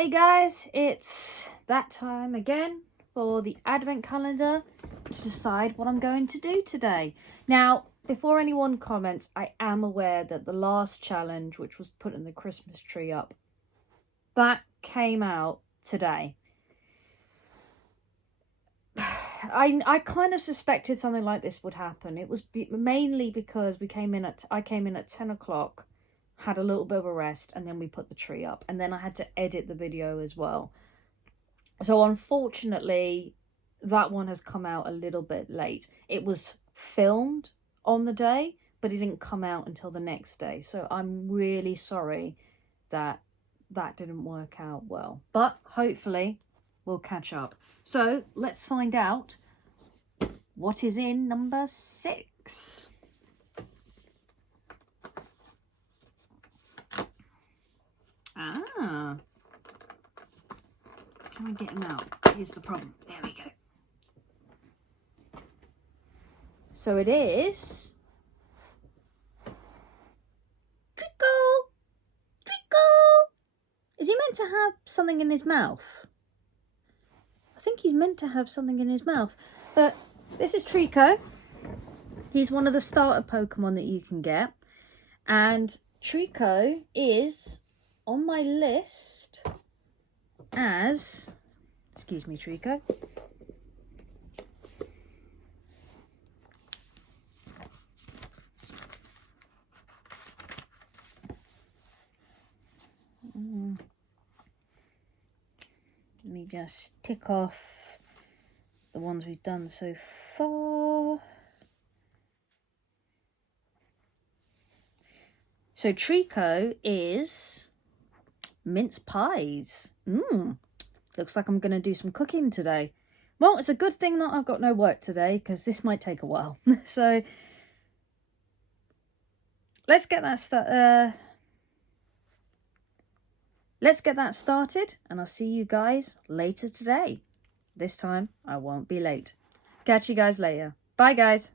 Hey guys, it's that time again for the advent calendar to decide what I'm going to do today. Now, before anyone comments, I am aware that the last challenge, which was putting the Christmas tree up, that came out today. I kind of suspected something like this would happen. It was mainly because I came in at 10 o'clock, had a little bit of a rest, and then we put the tree up, and then I had to edit the video as well. So unfortunately, that one has come out a little bit late. It was filmed on the day, but it didn't come out until the next day. So I'm really sorry that didn't work out well, but hopefully we'll catch up. So let's find out what is in number 6. Can I get him out? Here's the problem. There we go. So it is Treecko! Treecko! Is he meant to have something in his mouth? I think he's meant to have something in his mouth. But this is Treecko. He's one of the starter Pokemon that you can get. And Treecko is on my list as, excuse me, Treecko. Let me just tick off the ones we've done so far. So Treecko is mince pies. Looks like I'm going to do some cooking today. Well, it's a good thing that I've got no work today, because this might take a while. So let's get that started, and I'll see you guys later today. This time I won't be late. Catch you guys later. Bye guys.